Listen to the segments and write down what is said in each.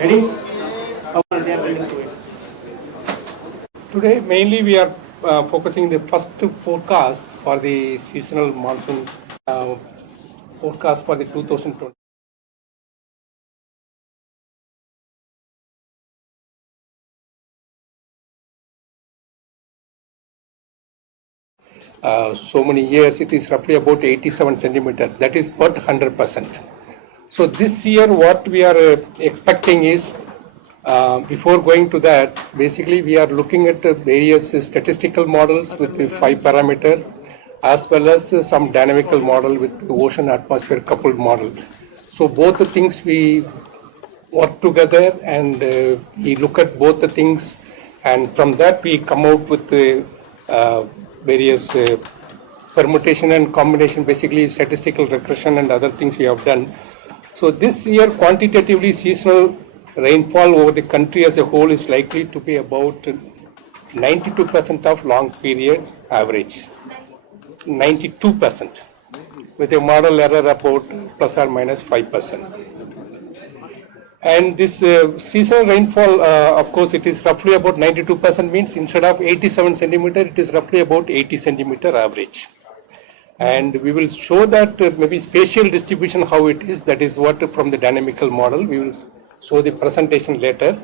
Ready? How are they building to it? Today, mainly we are focusing the first forecast for the seasonal monsoon forecast for the 2020. So many years, it is roughly about 87 centimeters. That is about 100%. So this year, what we are expecting is, before going to that, basically we are looking at various statistical models with the 5 parameters, as well as some dynamical model with the ocean atmosphere coupled model. So both the things we work together and we look at both the things, and from that we come out with various permutation and combination, basically statistical regression and other things we have done. So this year, quantitatively, seasonal rainfall over the country as a whole is likely to be about 92% of long period average. 92%, with a model error about plus or minus 5%. And this seasonal rainfall, of course, it is roughly about 92%, means instead of 87 centimeter, it is roughly about 80 centimeter average. And we will show that maybe spatial distribution, how it is, that is what from the dynamical model. We will show the presentation later.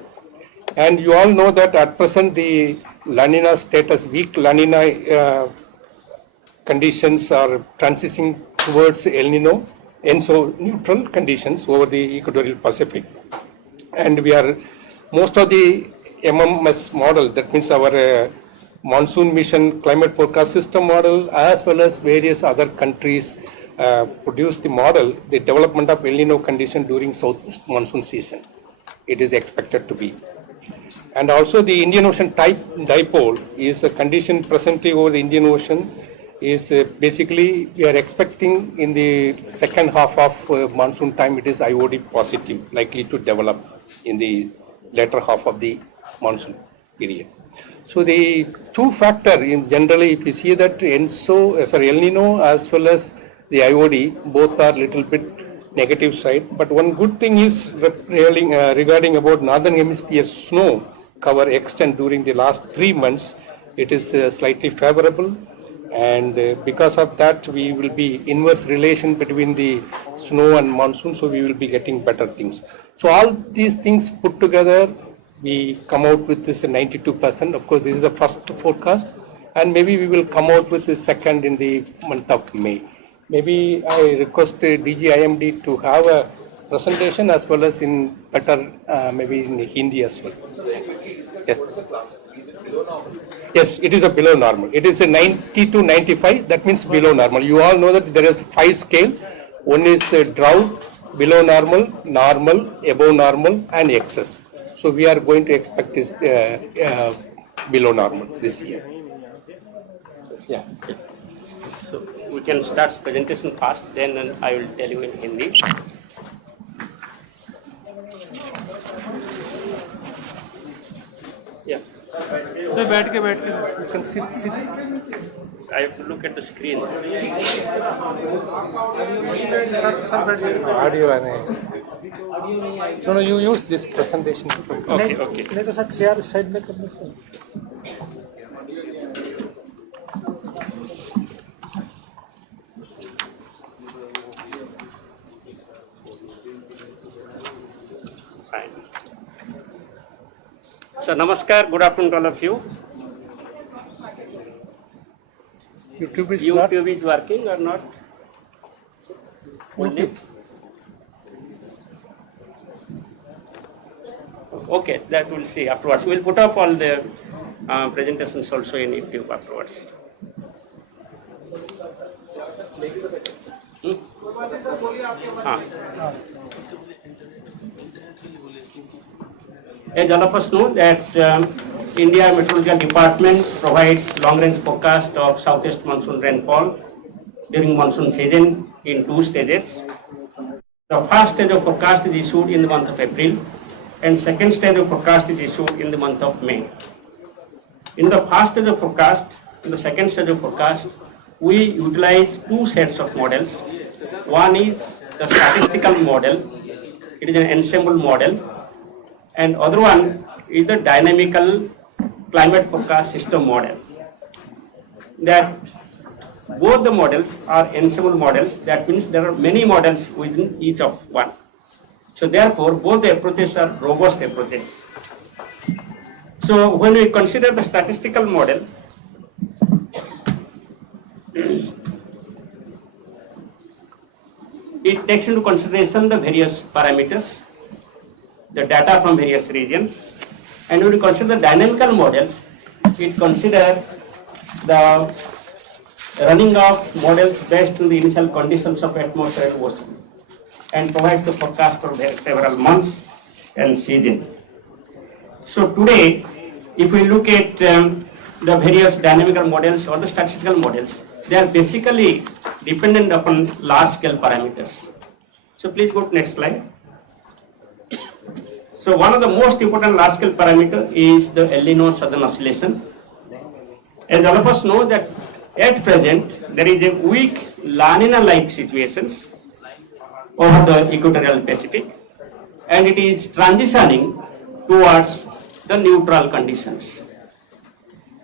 And you all know that at present the La Nina status, weak La Nina conditions are transitioning towards El Nino, ENSO neutral conditions over the equatorial Pacific. And we are, most of the MMS model, that means our monsoon mission climate forecast system model, as well as various other countries produce the model, the development of El Nino condition during southwest monsoon season. It is expected to be. And also the Indian Ocean type dipole is a condition presently over the Indian Ocean, is basically we are expecting in the second half of monsoon time, it is IOD positive, likely to develop in the later half of the monsoon period. So the two factor in generally, if you see that ENSO, El Nino as well as the IOD, both are little bit negative side. But one good thing is regarding about northern hemisphere snow cover extent during the last 3 months, it is slightly favorable. And because of that, we will be inverse relation between the snow and monsoon, so we will be getting better things. So all these things put together, we come out with this 92%. Of course, this is the first forecast, and maybe we will come out with the second in the month of May. Maybe I request DG IMD to have a presentation as well as in better, maybe in Hindi as well. Yes. Yes, it is a below normal. It is a 90 to 95, that means below normal. You all know that there is 5 scale. One is drought, below normal, normal, above normal, and excess. So we are going to expect this below normal this year. Yeah. So we can start presentation fast, then I will tell you in Hindi. Yeah. So बैठ के you can sit. I have to look at the screen. Audio No, you use this presentation. Okay, okay. नहीं तो sir chair side में करने से. Fine. So namaskar, good afternoon to all of you. YouTube is YouTube is working or not? not. Okay, that we'll see afterwards. We'll put up all the presentations also in YouTube afterwards. As all of us know that India Meteorological Department provides long-range forecast of southwest monsoon rainfall during monsoon season in 2 stages. The first stage of forecast is issued in the month of April, and second stage of forecast is issued in the month of May. In the first stage of forecast, in the second stage of forecast, we utilize 2 sets of models. One is the statistical model. It is an ensemble model, and other one is the dynamical climate forecast system model. That both the models are ensemble models. That means there are many models within each of one. So therefore, both the approaches are robust approaches. So when we consider the statistical model, it takes into consideration the various parameters, the data from various regions, and when we consider the dynamical models, it considers the running of models based on the initial conditions of atmosphere and ocean, and provides the forecast for several months and season. So today, if we look at the various dynamical models or the statistical models, they are basically dependent upon large-scale parameters. So please go to next slide. So one of the most important large-scale parameter is the El Nino Southern Oscillation. As all of us know that at present there is a weak La Nina-like situations over the equatorial Pacific, and it is transitioning towards the neutral conditions.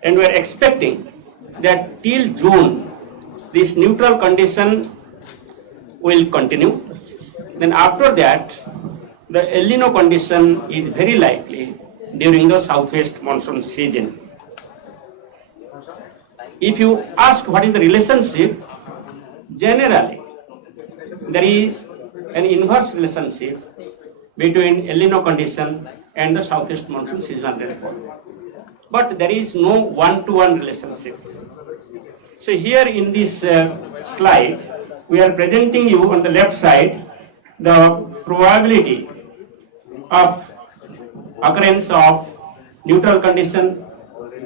And we are expecting that till June, this neutral condition will continue. Then after that, the El Nino condition is very likely during the southwest monsoon season. If you ask what is the relationship, generally there is an inverse relationship between El Nino condition and the southwest monsoon seasonal rainfall. But there is no one-to-one relationship. So here in this slide, we are presenting you on the left side the probability of occurrence of neutral condition,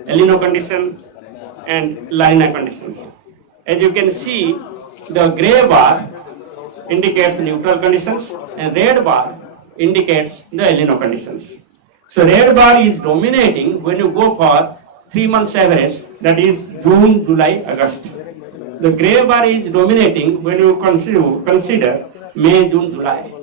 El Nino condition, and La Nina conditions. As you can see, the gray bar indicates neutral conditions and red bar indicates the El Nino conditions. So red bar is dominating when you go for 3 months average, that is June, July, August. The gray bar is dominating when you consider May, June, July.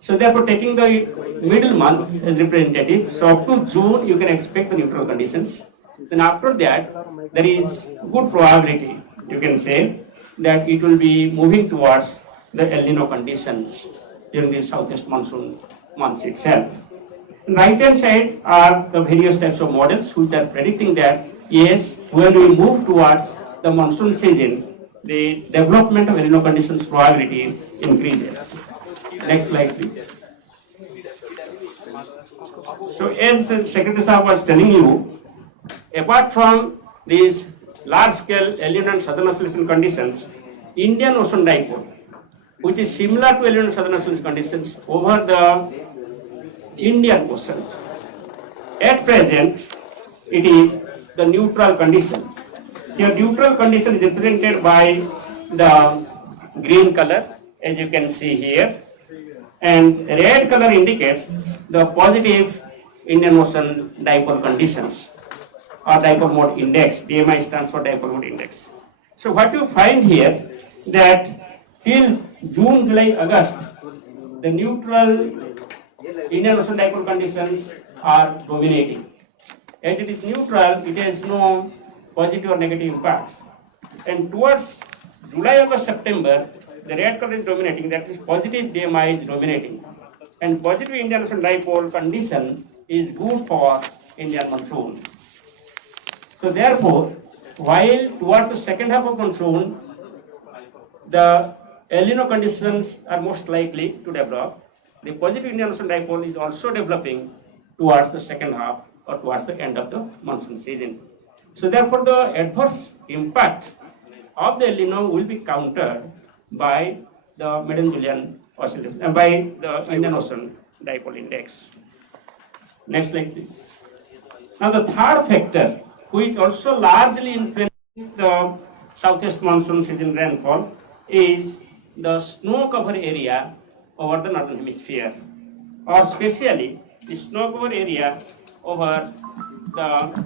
So therefore taking the middle month as representative, so up to June you can expect the neutral conditions. Then after that there is good probability, you can say, that it will be moving towards the El Nino conditions during the southwest monsoon months itself. Right hand side are the various types of models which are predicting that yes, when we move towards the monsoon season, the development of El Nino conditions probability increases. Next slide please. So as Secretary Saab was telling you, apart from these large scale El Nino and Southern Oscillation conditions, Indian Ocean Dipole, which is similar to El Nino and Southern Oscillation conditions over the Indian Ocean. At present, it is the neutral condition. Here neutral condition is represented by the green color, as you can see here, and red color indicates the positive Indian Ocean dipole conditions or dipole mode index. DMI stands for dipole mode index. So what you find here that till June, July, August, the neutral Indian Ocean dipole conditions are dominating. As it is neutral, it has no positive or negative impacts. And towards July, August, September, the red color is dominating, that is positive DMI is dominating. And positive Indian Ocean dipole condition is good for Indian monsoon. So therefore, while towards the second half of monsoon, the El Nino conditions are most likely to develop, the positive Indian Ocean dipole is also developing towards the second half or towards the end of the monsoon season. So therefore, the adverse impact of the El Nino will be countered by the Madden-Julian oscillation, by the Indian Ocean dipole index. Next slide, please. Now, the third factor, which also largely influences the southwest monsoon season rainfall, is the snow cover area over the northern hemisphere, or especially the snow cover area over the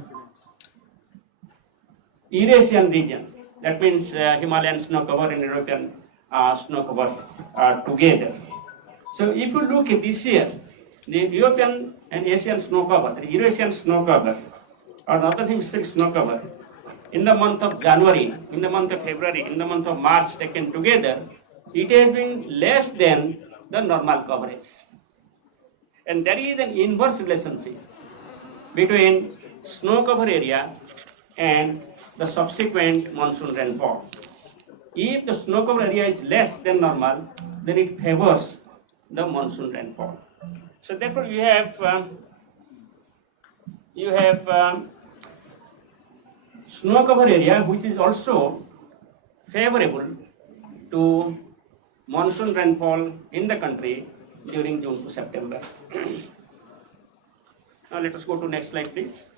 Eurasian region. That means Himalayan snow cover and European snow cover together. So if you look at this year, the European and Asian snow cover, the Eurasian snow cover, or Northern Hemisphere snow cover, in the month of January, in the month of February, in the month of March taken together, it has been less than the normal coverage. And there is an inverse relationship between snow cover area and the subsequent monsoon rainfall. If the snow cover area is less than normal, then it favors the monsoon rainfall. So therefore, you have snow cover area which is also favorable to monsoon rainfall in the country during June to September. Now let us go to next slide, please.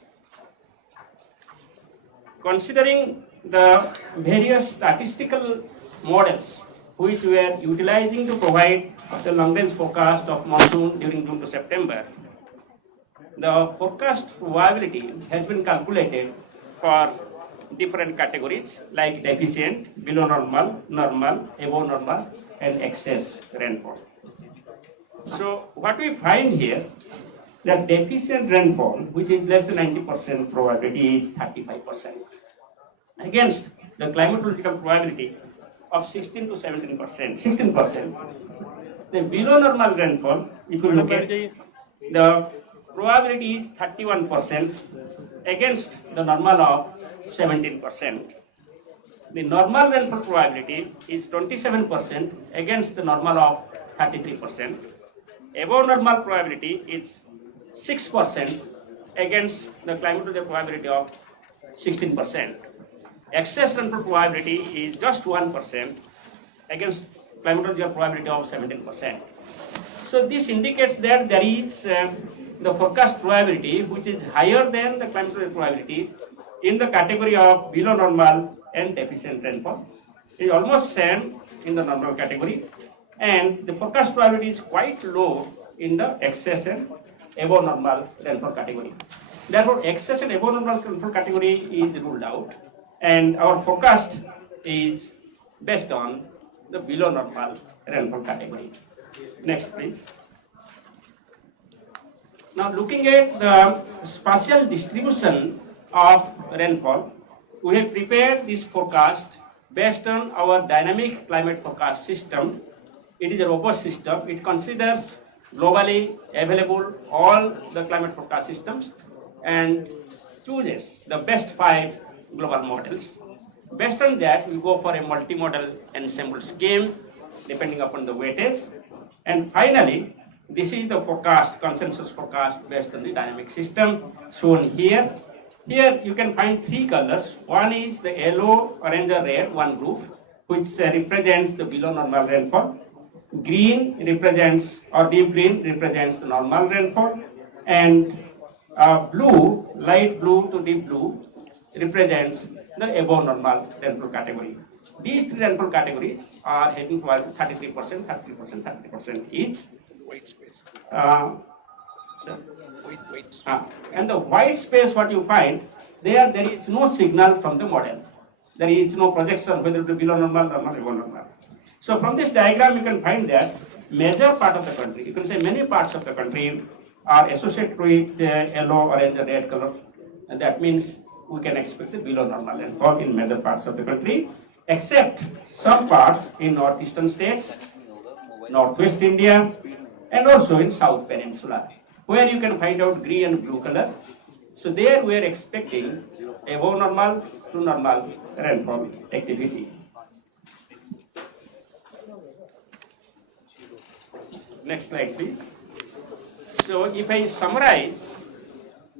Considering the various statistical models which we are utilizing to provide the long-range forecast of monsoon during June to September, the forecast probability has been calculated for different categories like deficient, below normal, normal, above normal, and excess rainfall. So what we find here, that deficient rainfall, which is less than 90% probability, is 35%, against the climatological probability of 16 to 17%, 16%. The below normal rainfall, if you look at the probability is 31% against the normal of 17%. The normal rainfall probability is 27% against the normal of 33%. Above normal probability is 6% against the climatological probability of 16%. Excess rainfall probability is just 1% against climatological probability of 17%. So this indicates that there is the forecast probability which is higher than the climatological probability in the category of below normal and deficient rainfall. It is almost same in the normal category, and the forecast probability is quite low in the excess and above normal rainfall category. Therefore, excess and above normal rainfall category is ruled out, and our forecast is based on the below normal rainfall category. Next, please. Now, looking at the spatial distribution of rainfall, we have prepared this forecast based on our dynamic climate forecast system. It is a robust system. It considers globally available all the climate forecast systems and chooses the best 5 global models. Based on that, we go for a multi-model ensemble scheme depending upon the weightage. And finally, this is the forecast, consensus forecast based on the dynamic system shown here. Here you can find 3 colors. One is the yellow, orange or red, one group, which represents the below normal rainfall. Green represents, or deep green represents the normal rainfall. And blue, light blue to deep blue represents the above normal rainfall category. These 3 rainfall categories are having 33%, 30%, 30% each. White space. And the white space, what you find, there is no signal from the model. There is no projection whether it is below normal or above normal. So from this diagram, you can find that major part of the country, you can say many parts of the country are associated with yellow, orange, or red color. And that means we can expect the below normal rainfall in major parts of the country, except some parts in northeastern states, northwest India, and also in South Peninsula, where you can find out green and blue color. So there we are expecting above normal to normal rainfall activity. Next slide, please. So if I summarize,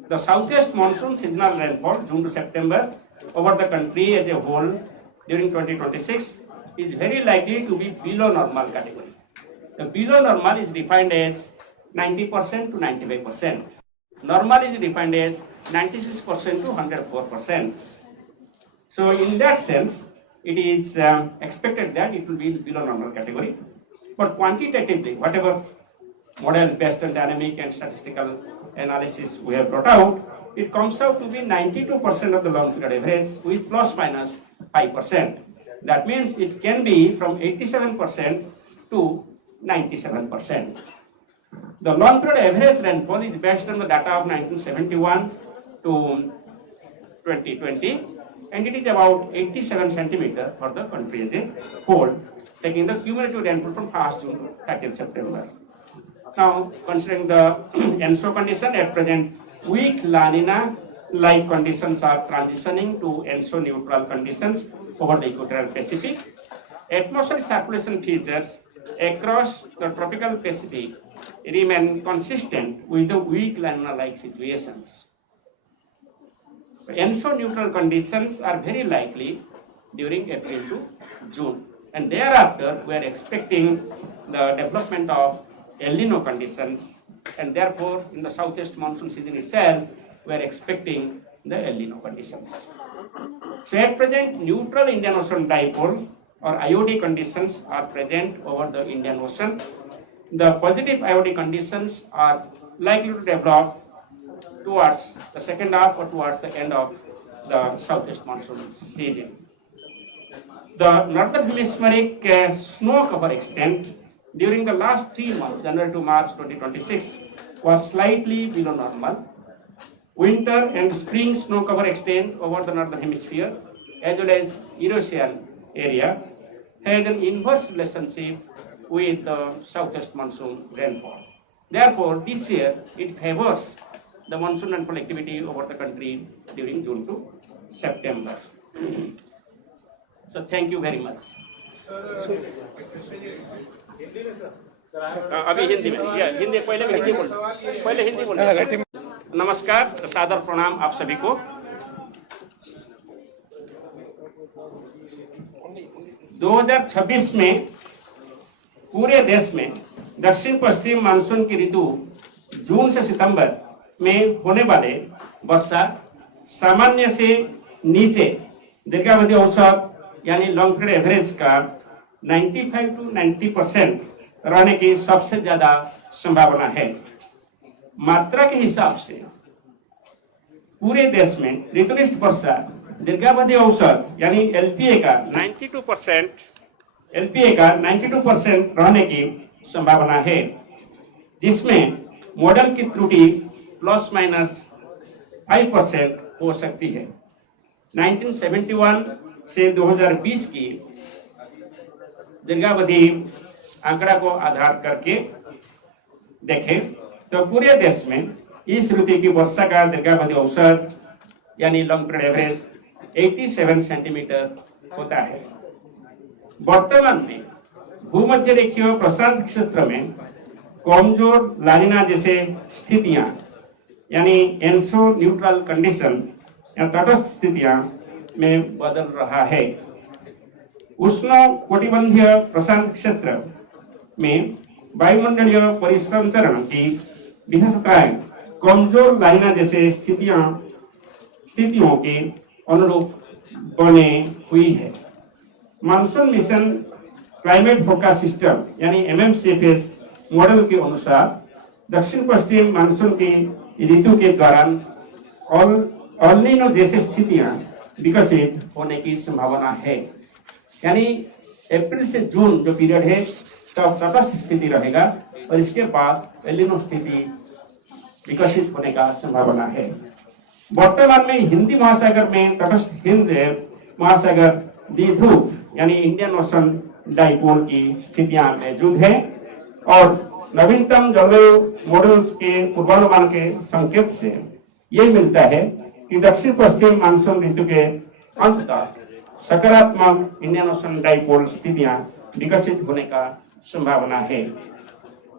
the southwest monsoon seasonal rainfall June to September over the country as a whole during 2026 is very likely to be below normal category. The below normal is defined as 90% to 95%. Normal is defined as 96% to 104%. So in that sense, it is expected that it will be below normal category. But quantitatively, whatever model based on dynamic and statistical analysis we have brought out, it comes out to be 92% of the long period average with plus minus 5%. That means it can be from 87% to 97%. The long period average rainfall is based on the data of 1971 to 2020, and it is about 87 centimeter for the country as a whole, taking the cumulative rainfall from 1st June to 30th September. Now, considering the ENSO condition, at present, weak La Nina-like conditions are transitioning to ENSO neutral conditions over the equatorial Pacific. Atmospheric circulation features across the tropical Pacific remain consistent with the weak La Nina-like situations. ENSO neutral conditions are very likely during April to June, and thereafter we are expecting the development of El Nino conditions, and therefore in the southeast monsoon season itself we are expecting the El Nino conditions. So at present, neutral Indian Ocean dipole or IOD conditions are present over the Indian Ocean. The positive IOD conditions are likely to develop towards the second half or towards the end of the southeast monsoon season. The northern hemispheric snow cover extent during the last 3 months, January to March 2026, was slightly below normal. Winter and spring snow cover extent over the northern hemisphere as well as Eurasian area has an inverse relationship with the southeast monsoon rainfall. Therefore, this year it favors the monsoon rainfall activity over the country during June to September. So thank you very much. अभी हिंदी में, हिंदी पहले हिंदी बोल नमस्कार, सादर प्रणाम आप सभी को। 2026 में पूरे देश में दक्षिण पश्चिम मानसून की ऋतु जून से सितंबर में होने वाले वर्षा सामान्य से नीचे दीर्घावधि औसत यानी लॉन्ग पीरियड एवरेज का 95 to 90% रहने की सबसे ज्यादा संभावना है। मात्रा के हिसाब से पूरे देश में ऋतुनिष्ठ वर्षा दीर्घावधि औसत यानी एलपीए का 92% रहने की संभावना है, जिसमें मॉडल की त्रुटि ±5% हो सकती है। 1971 से 2020 की दीर्घावधि आंकड़ा को आधार करके देखें तो पूरे देश में इस ऋतु की वर्षा का दीर्घावधि औसत यानी लॉन्ग पीरियड एवरेज 87 सेंटीमीटर होता है। वर्तमान में भूमध्य रेखीय प्रशांत क्षेत्र में कमजोर लानिना जैसे स्थितियां यानी एनसो न्यूट्रल कंडीशन या तटस्थ स्थितियां में बदल रहा है। उष्ण कटिबंधीय प्रशांत क्षेत्र में वायुमंडलीय परिसंचरण की विशेषताएं कमजोर लानिना जैसे स्थितियों के अनुरूप बने हुई है। Monsoon mission climate forecast system यानी MMCFS मॉडल के अनुसार दक्षिण पश्चिम मानसून की ऋतु के दौरान एल नीनो जैसी स्थितियां विकसित होने की संभावना है। यानी अप्रैल से जून जो पीरियड है तब तटस्थ स्थिति रहेगा और इसके बाद एल नीनो स्थिति विकसित होने का संभावना है। वर्तमान में हिंदी महासागर में तटस्थ हिंद महासागर द्विध्रुव यानी इंडियन ओशन डाइपोल की स्थितियां मौजूद है और नवीनतम जलवायु मॉडल्स के पूर्वानुमान के संकेत से ये मिलता है कि दक्षिण पश्चिम मानसून ऋतु के अंत तक सकारात्मक इंडियन ओशन डाइपोल स्थितियां विकसित होने का संभावना है।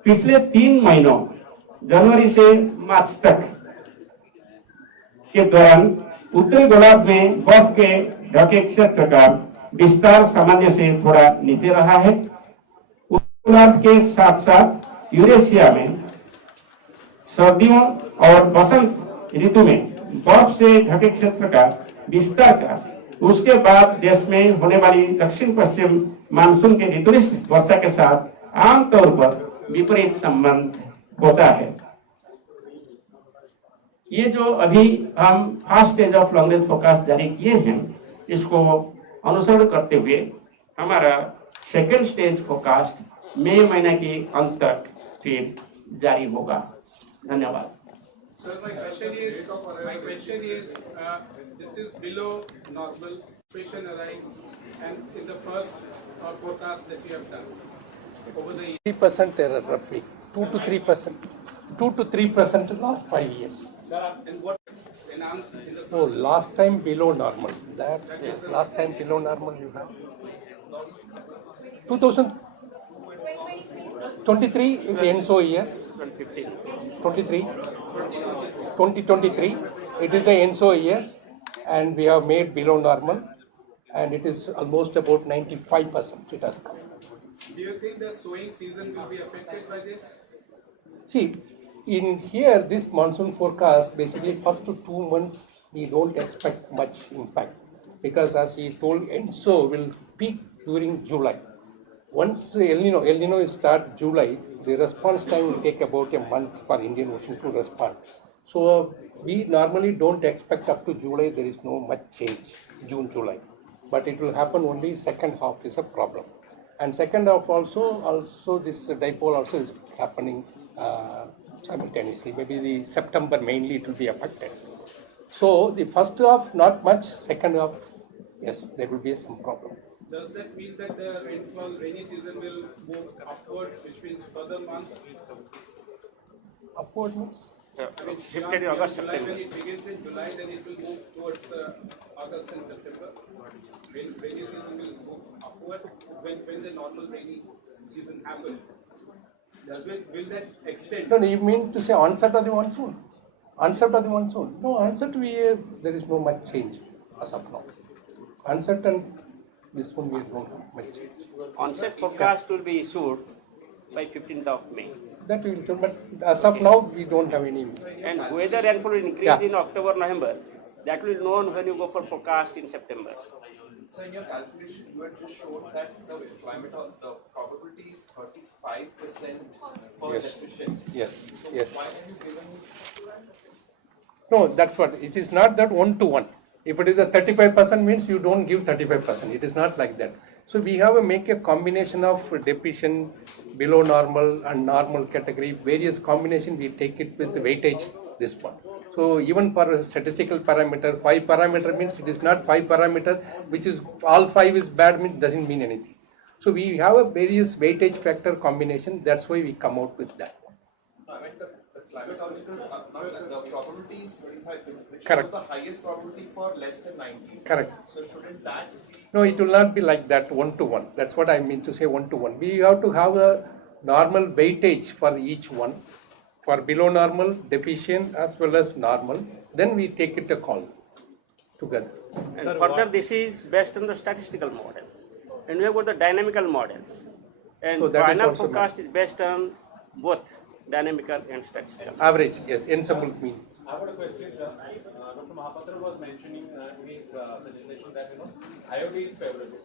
पिछले 3 महीनों जनवरी से मार्च तक के दौरान उत्तरी गोलार्ध में बर्फ के ढके क्षेत्र का विस्तार सामान्य से थोड़ा नीचे रहा है। उत्तरी गोलार्ध के साथ साथ यूरेशिया में सर्दियों और बसंत ऋतु में बर्फ से ढके क्षेत्र का विस्तार का उसके बाद देश में होने वाली दक्षिण पश्चिम मानसून के ऋतुनिष्ठ वर्षा के साथ आमतौर पर विपरीत संबंध होता है। ये जो अभी हम first stage of long range forecast जारी किए हैं, इसको अनुसरण करते हुए हमारा सेकेंड स्टेज फोरकास्ट मई महीने के अंत तक फिर जारी होगा। धन्यवाद। Sir, my question is, this is below normal situation arise, and in the first forecast that you have done over the 3% error roughly, 2 to 3%, 2 to 3% last 5 years. sir, and what announced in the Oh, first last time below normal. Last time below normal you have. 2023 is ENSO years. 23. 2023. It is a ENSO years, and we have made below normal, and it is almost about 95%. It has come. do you think the sowing season will be affected by this? See, in here, this monsoon forecast, basically first 2 months, we don't expect much impact because as he told, ENSO will peak during July. Once El Nino will start July, the response time will take about a month for Indian Ocean to respond. So we normally don't expect up to July, there is no much change, June, July. But it will happen only second half is a problem. And second half also this dipole also is happening simultaneously. Maybe the September mainly it will be affected. So the first half not much, second half yes there will be some problem. Does that mean that the rainy season will move upwards, which means further months? Upward means? Shifted in August, July, when September. it begins in July, then it will move towards August and September. Rainy season will move upward when the normal rainy season happens. Will that extend? No, you mean to say onset of the monsoon? Onset of the monsoon? No, onset there is no much change as of now. Onset and this one we don't have much change. Onset forecast will be issued by 15th of May. That we will do, but as of now we don't have any. And whether rainfall will increase Yeah. in October, November, that will be known when you go for forecast in September. So in your calculation, you had just showed that the probability is 35% for Yes. deficiency. Yes, So yes. why have you given? No, that's what, it is not that 1 to 1. If it is a 35% means you don't give 35%, it is not like that. So we have to make a combination of deficient, below normal and normal category, various combination we take it with the weightage, this one. So even for a statistical parameter, 5 parameter means it is not 5 parameter, which is all 5 is bad means doesn't mean anything. So we have a various weightage factor combination, that's why we come out with that. No, I mean the climatological, the probability is 35, which Correct. shows the highest probability for less than 90. Correct. So shouldn't that be? No, it will not be like that 1 to 1. That's what I mean to say 1 to 1. We have to have a normal weightage for each one, for below normal, deficient as well as normal. Then we take it a call together. And further, this is based on the statistical model. And we have got the dynamical models. And So that is final also forecast is based on both dynamical and statistical. Average, yes, ensemble mean. I have a question, sir. Dr. Mahapatra was mentioning in his presentation that IOD is favorable.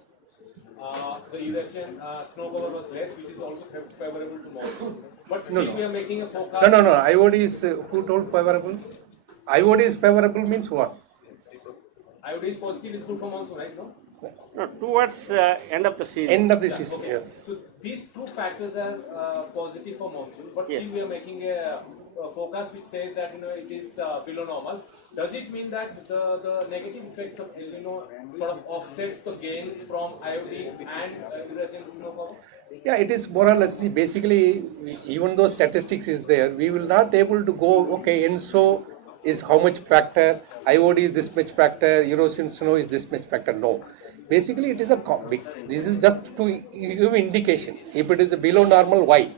The Eurasian snow cover was less, which is also favorable to monsoon. But still, we are making a forecast. No. IOD is who told favorable? IOD is favorable means what? IOD is positive, is good for monsoon, right? No? No, towards end of the season. End of the season. Okay. Yeah. So these two factors are positive for monsoon, but Yes. still we are making a forecast which says that it is below normal. Does it mean that the negative effects of El Nino sort of offsets the gains from IOD and Eurasian snow cover? Yeah, it is more or less, basically, even though statistics is there, we will not able to go, okay, ENSO is how much factor, IOD is this much factor, Eurasian snow is this much factor. No. Basically, it is this is just to give indication. If it is below normal, why?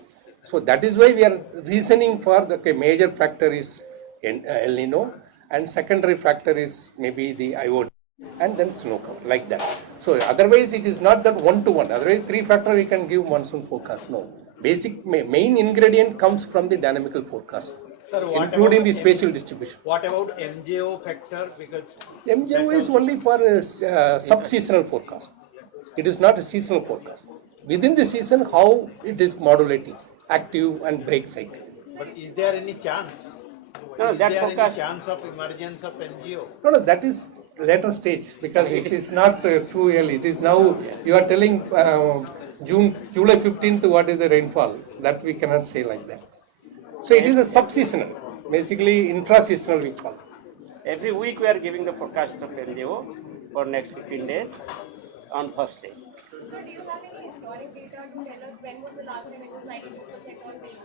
So that is why we are reasoning for the major factor is El Nino and secondary factor is maybe the IOD and then snow cover, like that. So otherwise it is not that 1 to 1. Otherwise 3 factor we can give monsoon forecast. No. Basic main ingredient comes from the dynamical forecast. Sir, including the spatial distribution. What about MJO factor? Because MJO is only for sub-seasonal forecast. It is not a seasonal forecast. Within the season, how it is modulating, active and break cycle. but is there any chance? No, Is that there forecast. any chance of emergence of NGO? No, that is later stage because it is not too early. It is now, you are telling July 15th what is the rainfall. That we cannot say like that. So it is a sub-seasonal, basically intra-seasonal we call. Every week we are giving the forecast of NGO for next 15 days on Thursday. So do you have any historic data to tell us when was the last time it was 92% on rain?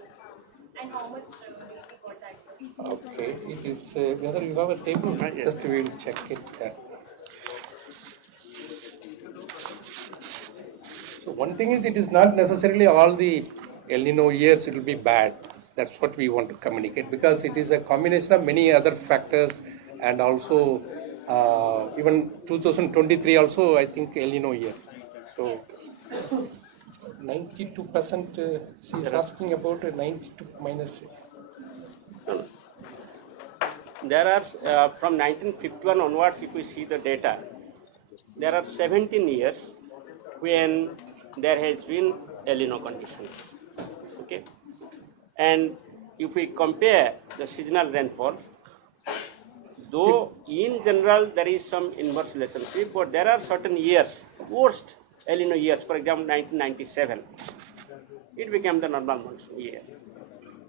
And how much rain we got that? Okay, it is, whether you have a table, just we will check it there. So one thing is, it is not necessarily all the El Nino years it will be bad. That's what we want to communicate, because it is a combination of many other factors, and also even 2023 also I think El Nino year. So 92%, she is asking about 92 minus. There are from 1951 onwards, if we see the data, there are 17 years when there has been El Nino conditions. Okay, and if we compare the seasonal rainfall, though in general there is some inverse relationship, but there are certain years, worst El Nino years, for example 1997, it became the normal monsoon year.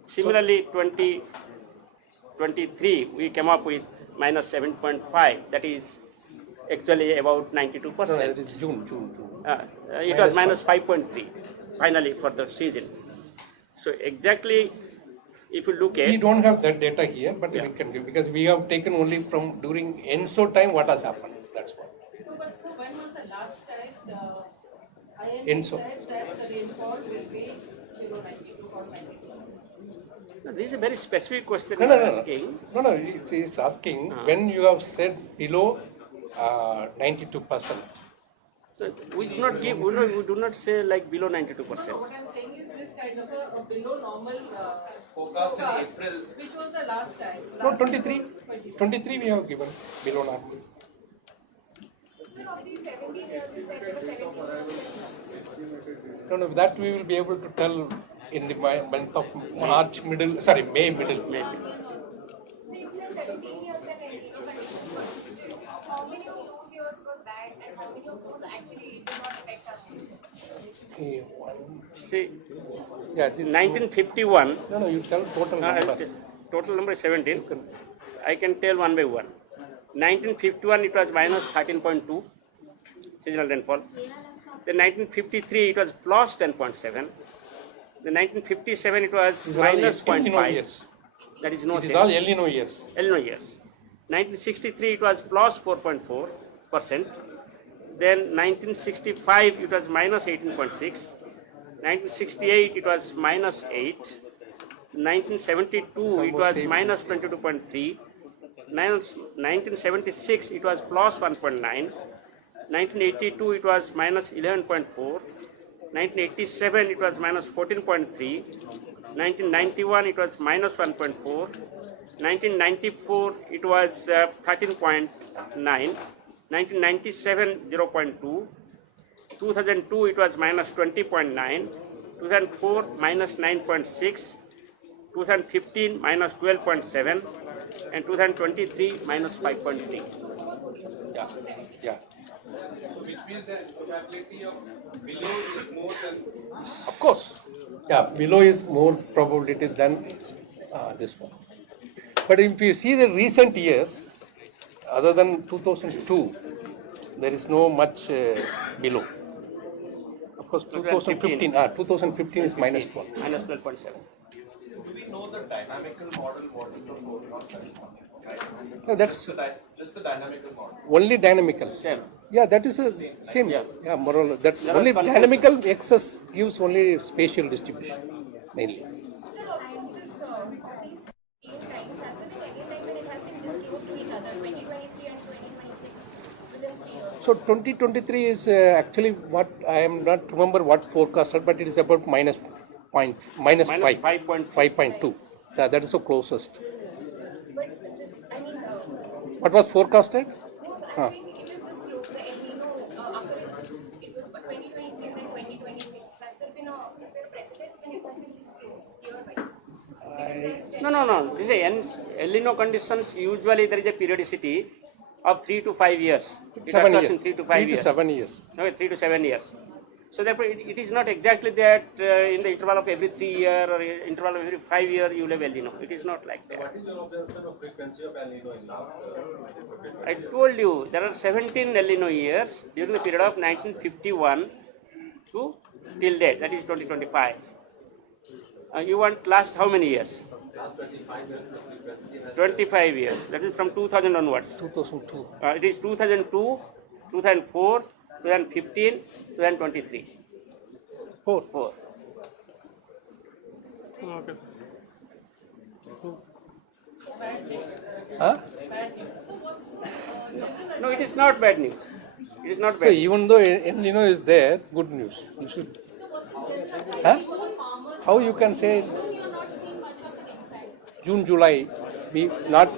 Similarly, 2023 we came up with minus 7.5, that is actually about 92%. No, it is June. It was minus 5.3 finally for the season. So exactly, if you look We at, don't have that data here, but we can give, because we have taken only from during ENSO time what has happened. That's what. No, but so when was the last time the ENSO. said that the rainfall will be below 92 or 92? this is a very specific question No, you are asking. No, he is asking when you have said below 92%. So we do not give, we do not say like below 92%. No, what I'm saying is this kind of a below normal Forecast in April. which was the last time? No, Last 23. time was 23. 23 we have given below normal. So of these 17 years, you said it was 17%. No, that we will be able to tell in the month of March middle, May middle. So you said 17 years and El Nino conditions. How many of those years were bad and how many of those actually did not affect us? See, Yeah, this 1951, No, you tell total number. total number is 17. I can tell one by one. 1951 it was minus 13.2 seasonal rainfall. Then 1953 it was plus 10.7. Then 1957 it was These are all minus El Nino 0.5. years. That is no It is change. all El Nino years. El Nino years. 1963 it was plus 4.4%. Then 1965 it was minus 18.6. 1968 it was minus 8. 1972 it was minus 22.3. 1976 it was plus 1.9. 1982 it was minus 11.4. 1987 it was minus 14.3. 1991 it was minus 1.4. 1994 it was 13.9. 1997 0.2. 2002 it was minus 20.9. 2004 minus 9.6. 2015 minus 12.7. And 2023 minus 5.3. Yeah. Which means that probability of below is more than Of course. Yeah, below is more probability than this one. But if you see the recent years, other than 2002, there is no much below. Of course, 2015 is minus 12. Minus 12.7. So do we know the dynamical model, what is the forecast that is coming? Right? No, that's Just the dynamical model. only dynamical. Same. Yeah, that is a same. Yeah. Yeah, more or less. That's There are only consensus. dynamical excess gives only spatial distribution mainly. So and this these 8 times has there been any time when it has been this close to each other, 2023 and 2026 within 3 years? So 2023 is actually what I am not remember what forecasted, but it is about minus Minus 5. 5.5. 5.2. Yeah, that is the closest. But this, I mean, What was forecasted? no, I'm saying it is this close, the El Nino, after it was for 2023 and then 2026. Has there been is there precedence when it has been this close, year-wise? No. This is El Nino conditions. Usually there is a periodicity of 3 to 5 years. It 7 occurs in years. 3 to 5 3 to years. 7 years. Okay, 3 to 7 years. So therefore, it is not exactly that in the interval of every 3 year or interval of every 5 year you will have El Nino. It is not like that. What is your observation of frequency of El Nino in last? I told you there are 17 El Nino years during the period of 1951 to till date, that is 2025. You want last how many years? Last 25 years the frequency has 25 years. That is from 2000 onwards. 2002. It is 2002, 2004, 2015, 2023. 4. 4. Okay. Huh? No, it is not bad news. It is not So bad. even though El Nino is there, good news. You should. Huh? How you can say June, July, be not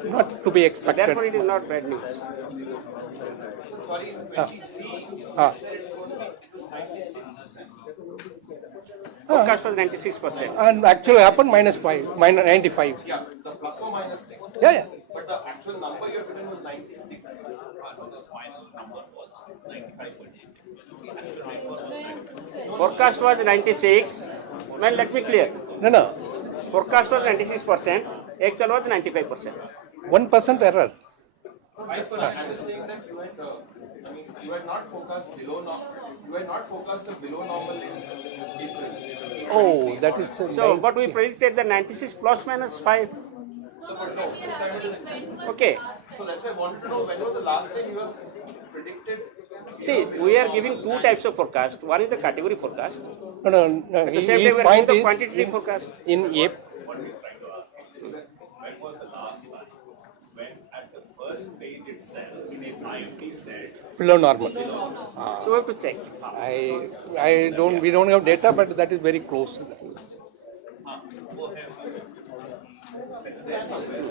to be expected. Therefore, it is not bad news. Sorry, in Ah. 23, Ah. it was 96%. Forecast was 96%. And actually happened -5, -95. Yeah, the plus or minus thing. Yeah. But the actual number you have written was 96. The final number was 95%. Forecast was 96. Well, let me clear. No. Forecast was 96%. Actual was 95%. 1% error. Right, but I'm just saying that you had, you had not focused below normal. You had not focused the below normal in April. Oh, that is. So, but we predicted the 96 plus minus 5. So, but no, this time it is. Okay. So that's why I wanted to know when was the last time you have predicted. See, we are giving two types of forecast. One is the category forecast. No. At the same His time, we are point giving the is quantitative forecast. in April. What he's trying to ask is, when was the last time when at the first page itself, IMD said Below normal. So we have to check. We don't have data, but that is very close.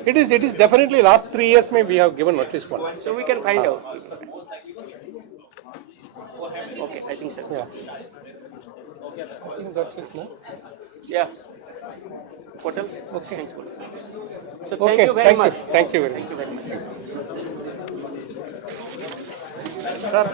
It is definitely last 3 years maybe we have given at least one. So we can find out. Okay, I think so. Yeah. I think that's it, no? Yeah. Portal? Okay. Thanks, Portal. So Okay, thank you very much. Thank you very much. Thank you very much. Sir.